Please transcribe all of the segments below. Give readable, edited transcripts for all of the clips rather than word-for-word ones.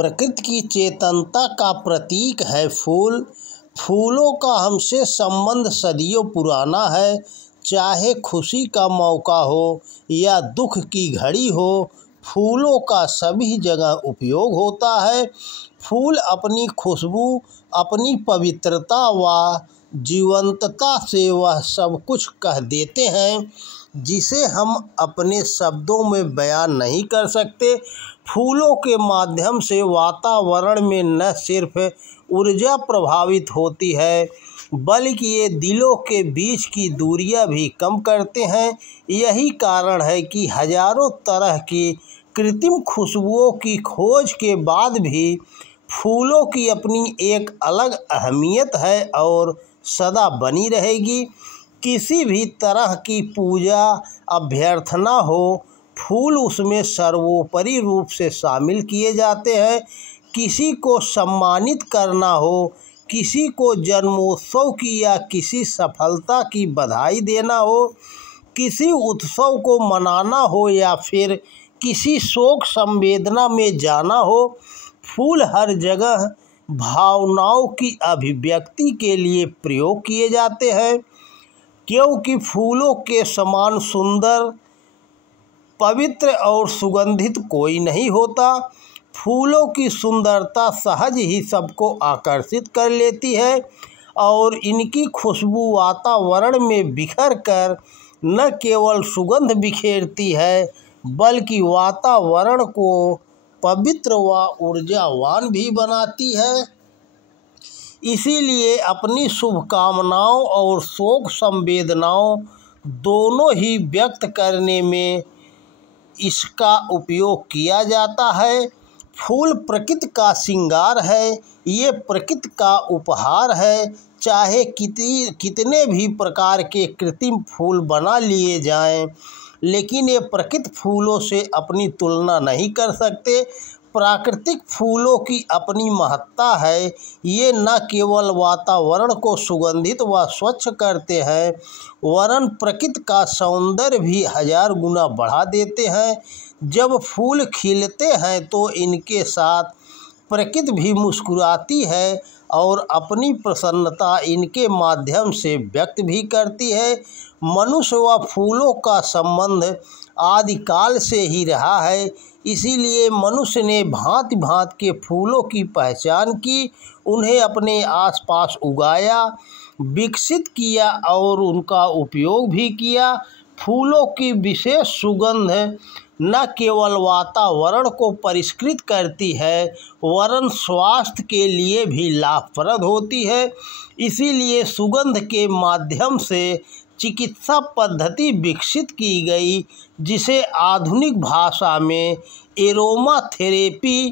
प्रकृति की चेतनता का प्रतीक है फूल। फूलों का हमसे संबंध सदियों पुराना है। चाहे खुशी का मौका हो या दुख की घड़ी हो, फूलों का सभी जगह उपयोग होता है। फूल अपनी खुशबू, अपनी पवित्रता व जीवंतता से वह सब कुछ कह देते हैं जिसे हम अपने शब्दों में बयान नहीं कर सकते। फूलों के माध्यम से वातावरण में न सिर्फ ऊर्जा प्रभावित होती है, बल्कि ये दिलों के बीच की दूरियां भी कम करते हैं। यही कारण है कि हजारों तरह की कृत्रिम खुशबुओं की खोज के बाद भी फूलों की अपनी एक अलग अहमियत है और सदा बनी रहेगी। किसी भी तरह की पूजा अभ्यर्थना हो, फूल उसमें सर्वोपरि रूप से शामिल किए जाते हैं। किसी को सम्मानित करना हो, किसी को जन्मोत्सव की या किसी सफलता की बधाई देना हो, किसी उत्सव को मनाना हो या फिर किसी शोक संवेदना में जाना हो, फूल हर जगह भावनाओं की अभिव्यक्ति के लिए प्रयोग किए जाते हैं। क्योंकि फूलों के समान सुंदर, पवित्र और सुगंधित कोई नहीं होता। फूलों की सुंदरता सहज ही सबको आकर्षित कर लेती है और इनकी खुशबू वातावरण में बिखर कर न केवल सुगंध बिखेरती है, बल्कि वातावरण को पवित्र व ऊर्जावान भी बनाती है। इसीलिए अपनी शुभकामनाओं और शोक संवेदनाओं दोनों ही व्यक्त करने में इसका उपयोग किया जाता है। फूल प्रकृति का श्रृंगार है, ये प्रकृति का उपहार है। चाहे कितने भी प्रकार के कृत्रिम फूल बना लिए जाएं, लेकिन ये प्रकृति फूलों से अपनी तुलना नहीं कर सकते। प्राकृतिक फूलों की अपनी महत्ता है। ये न केवल वातावरण को सुगंधित व स्वच्छ करते हैं, वरन प्रकृति का सौंदर्य भी 1000 गुना बढ़ा देते हैं। जब फूल खिलते हैं तो इनके साथ प्रकृति भी मुस्कुराती है और अपनी प्रसन्नता इनके माध्यम से व्यक्त भी करती है। मनुष्य व फूलों का संबंध आदिकाल से ही रहा है। इसीलिए मनुष्य ने भांति भांति के फूलों की पहचान की, उन्हें अपने आसपास उगाया, विकसित किया और उनका उपयोग भी किया। फूलों की विशेष सुगंध न केवल वातावरण को परिष्कृत करती है, वरन स्वास्थ्य के लिए भी लाभप्रद होती है। इसीलिए सुगंध के माध्यम से चिकित्सा पद्धति विकसित की गई, जिसे आधुनिक भाषा में एरोमा थेरेपी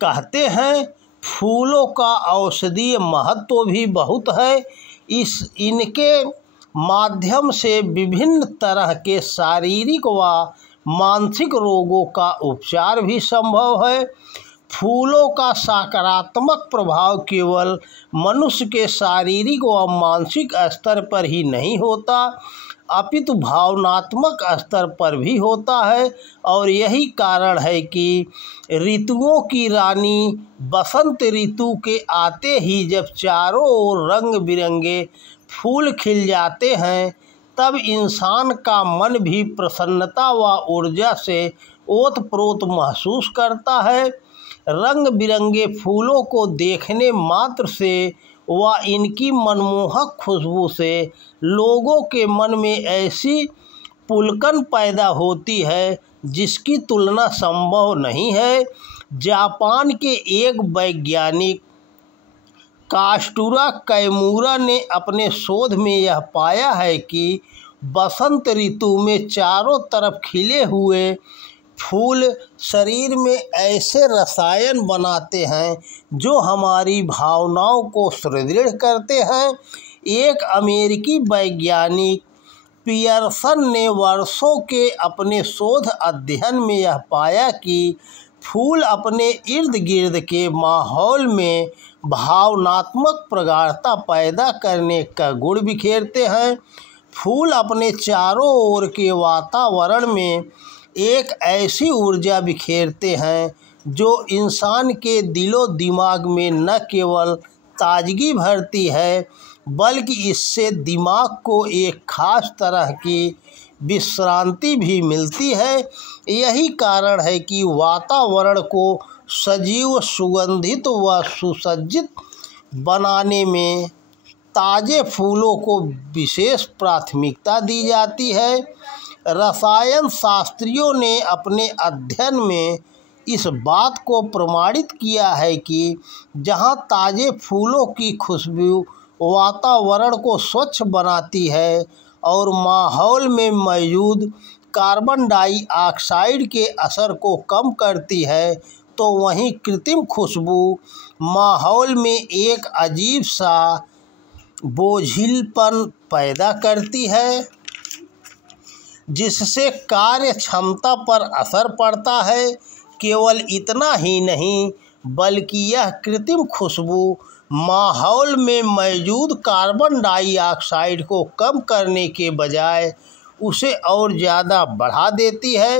कहते हैं। फूलों का औषधीय महत्व भी बहुत है। इनके माध्यम से विभिन्न तरह के शारीरिक व मानसिक रोगों का उपचार भी संभव है। फूलों का सकारात्मक प्रभाव केवल मनुष्य के शारीरिक व मानसिक स्तर पर ही नहीं होता, अपितु भावनात्मक स्तर पर भी होता है। और यही कारण है कि ऋतुओं की रानी बसंत ऋतु के आते ही जब चारों ओर रंग बिरंगे फूल खिल जाते हैं, तब इंसान का मन भी प्रसन्नता व ऊर्जा से ओतप्रोत महसूस करता है। रंग बिरंगे फूलों को देखने मात्र से व इनकी मनमोहक खुशबू से लोगों के मन में ऐसी पुलकन पैदा होती है जिसकी तुलना संभव नहीं है। जापान के एक वैज्ञानिक कास्टुरा कैमुरा ने अपने शोध में यह पाया है कि बसंत ऋतु में चारों तरफ खिले हुए फूल शरीर में ऐसे रसायन बनाते हैं जो हमारी भावनाओं को सुदृढ़ करते हैं। एक अमेरिकी वैज्ञानिक पियर्सन ने वर्षों के अपने शोध अध्ययन में यह पाया कि फूल अपने इर्द गिर्द के माहौल में भावनात्मक प्रगाढ़ता पैदा करने का गुण बिखेरते हैं। फूल अपने चारों ओर के वातावरण में एक ऐसी ऊर्जा बिखेरते हैं जो इंसान के दिलो दिमाग में न केवल ताजगी भरती है बल्कि इससे दिमाग को एक खास तरह की विश्रांति भी मिलती है। यही कारण है कि वातावरण को सजीव, सुगंधित व सुसज्जित बनाने में ताज़े फूलों को विशेष प्राथमिकता दी जाती है। रसायन शास्त्रियों ने अपने अध्ययन में इस बात को प्रमाणित किया है कि जहाँ ताज़े फूलों की खुशबू वातावरण को स्वच्छ बनाती है और माहौल में मौजूद कार्बन डाइऑक्साइड के असर को कम करती है, तो वहीं कृत्रिम खुशबू माहौल में एक अजीब सा बोझिलपन पैदा करती है, जिससे कार्य क्षमता पर असर पड़ता है। केवल इतना ही नहीं, बल्कि यह कृत्रिम खुशबू माहौल में मौजूद कार्बन डाइऑक्साइड को कम करने के बजाय उसे और ज़्यादा बढ़ा देती है।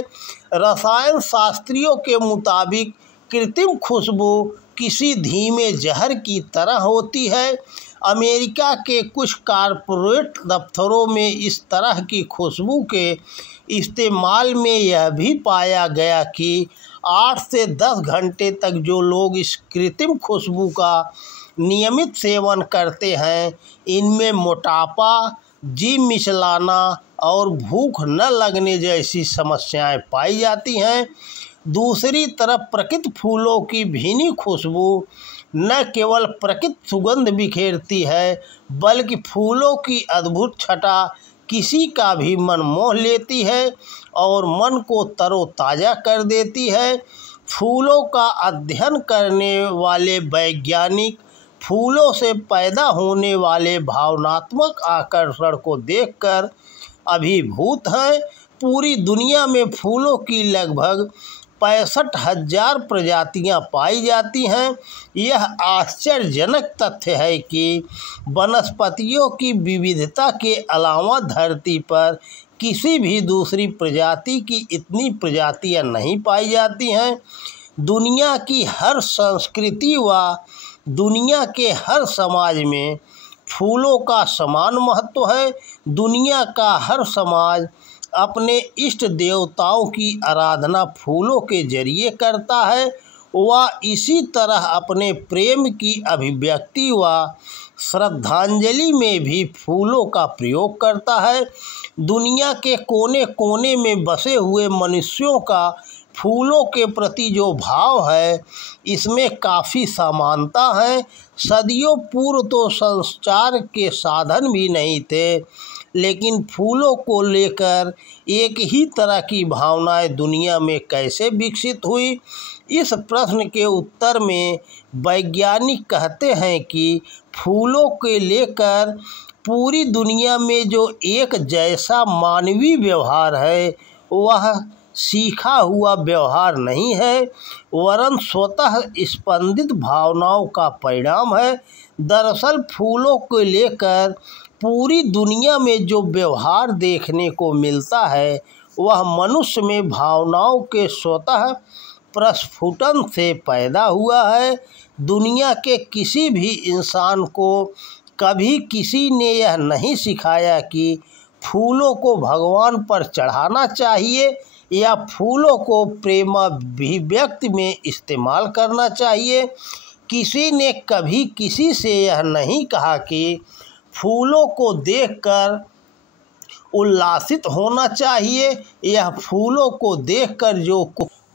रसायन शास्त्रियों के मुताबिक कृत्रिम खुशबू किसी धीमे जहर की तरह होती है। अमेरिका के कुछ कॉरपोरेट दफ्तरों में इस तरह की खुशबू के इस्तेमाल में यह भी पाया गया कि 8 से 10 घंटे तक जो लोग इस कृत्रिम खुशबू का नियमित सेवन करते हैं, इनमें मोटापा, जी मिचलाना और भूख न लगने जैसी समस्याएं पाई जाती हैं। दूसरी तरफ प्रकृति फूलों की भीनी खुशबू न केवल प्रकृति सुगंध बिखेरती है, बल्कि फूलों की अद्भुत छटा किसी का भी मन मोह लेती है और मन को तरोताज़ा कर देती है। फूलों का अध्ययन करने वाले वैज्ञानिक फूलों से पैदा होने वाले भावनात्मक आकर्षण को देखकर अभिभूत हैं। पूरी दुनिया में फूलों की लगभग 65,000 प्रजातियां पाई जाती हैं। यह आश्चर्यजनक तथ्य है कि वनस्पतियों की विविधता के अलावा धरती पर किसी भी दूसरी प्रजाति की इतनी प्रजातियां नहीं पाई जाती हैं। दुनिया की हर संस्कृति व दुनिया के हर समाज में फूलों का समान महत्व है। दुनिया का हर समाज अपने इष्ट देवताओं की आराधना फूलों के जरिए करता है। वह इसी तरह अपने प्रेम की अभिव्यक्ति व श्रद्धांजलि में भी फूलों का प्रयोग करता है। दुनिया के कोने कोने में बसे हुए मनुष्यों का फूलों के प्रति जो भाव है, इसमें काफ़ी समानता है। सदियों पूर्व तो संचार के साधन भी नहीं थे, लेकिन फूलों को लेकर एक ही तरह की भावनाएं दुनिया में कैसे विकसित हुई? इस प्रश्न के उत्तर में वैज्ञानिक कहते हैं कि फूलों के लेकर पूरी दुनिया में जो एक जैसा मानवीय व्यवहार है, वह सीखा हुआ व्यवहार नहीं है, वरन स्वतः स्पंदित भावनाओं का परिणाम है। दरअसल फूलों को लेकर पूरी दुनिया में जो व्यवहार देखने को मिलता है, वह मनुष्य में भावनाओं के स्वतः प्रस्फुटन से पैदा हुआ है। दुनिया के किसी भी इंसान को कभी किसी ने यह नहीं सिखाया कि फूलों को भगवान पर चढ़ाना चाहिए या फूलों को प्रेमाभिव्यक्ति में इस्तेमाल करना चाहिए। किसी ने कभी किसी से यह नहीं कहा कि फूलों को देखकर उल्लासित होना चाहिए या फूलों को देखकर जो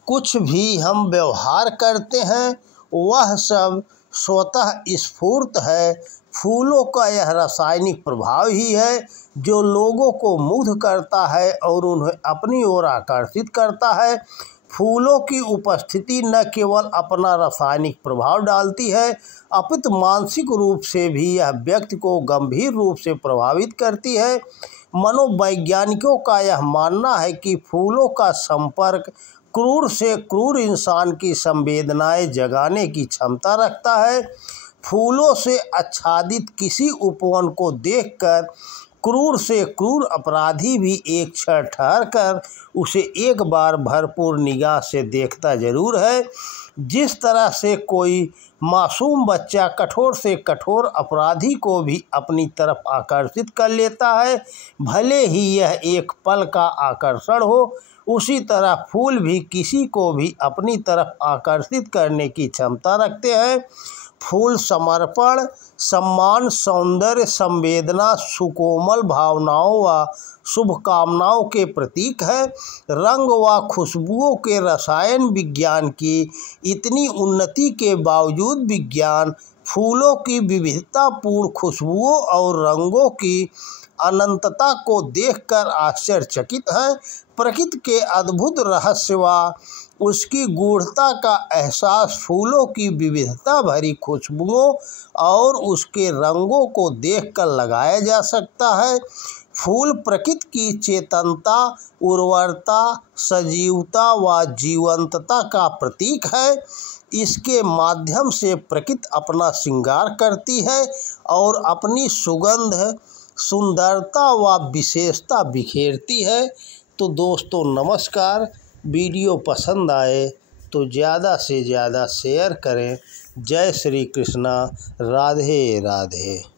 कुछ भी हम व्यवहार करते हैं, वह सब स्वतः स्फूर्त है। फूलों का यह रासायनिक प्रभाव ही है जो लोगों को मुग्ध करता है और उन्हें अपनी ओर आकर्षित करता है। फूलों की उपस्थिति न केवल अपना रासायनिक प्रभाव डालती है, अपितु मानसिक रूप से भी यह व्यक्ति को गंभीर रूप से प्रभावित करती है। मनोवैज्ञानिकों का यह मानना है कि फूलों का संपर्क क्रूर से क्रूर इंसान की संवेदनाएं जगाने की क्षमता रखता है। फूलों से आच्छादित किसी उपवन को देखकर क्रूर से क्रूर अपराधी भी एक क्षण ठहर कर उसे एक बार भरपूर निगाह से देखता जरूर है। जिस तरह से कोई मासूम बच्चा कठोर से कठोर अपराधी को भी अपनी तरफ आकर्षित कर लेता है, भले ही यह एक पल का आकर्षण हो, उसी तरह फूल भी किसी को भी अपनी तरफ आकर्षित करने की क्षमता रखते हैं। फूल समर्पण, सम्मान, सौंदर्य, संवेदना, सुकोमल भावनाओं व शुभकामनाओं के प्रतीक है। रंग व खुशबुओं के रसायन विज्ञान की इतनी उन्नति के बावजूद विज्ञान फूलों की विविधतापूर्ण खुशबुओं और रंगों की अनंतता को देखकर आश्चर्यचकित है। प्रकृति के अद्भुत रहस्य व उसकी गूढ़ता का एहसास फूलों की विविधता भरी खुशबुओं और उसके रंगों को देखकर लगाया जा सकता है। फूल प्रकृति की चेतनता, उर्वरता, सजीवता व जीवंतता का प्रतीक है। इसके माध्यम से प्रकृति अपना श्रृंगार करती है और अपनी सुगंध, सुंदरता व विशेषता बिखेरती है। तो दोस्तों नमस्कार, वीडियो पसंद आए तो ज़्यादा से ज़्यादा शेयर करें। जय श्री कृष्णा, राधे राधे।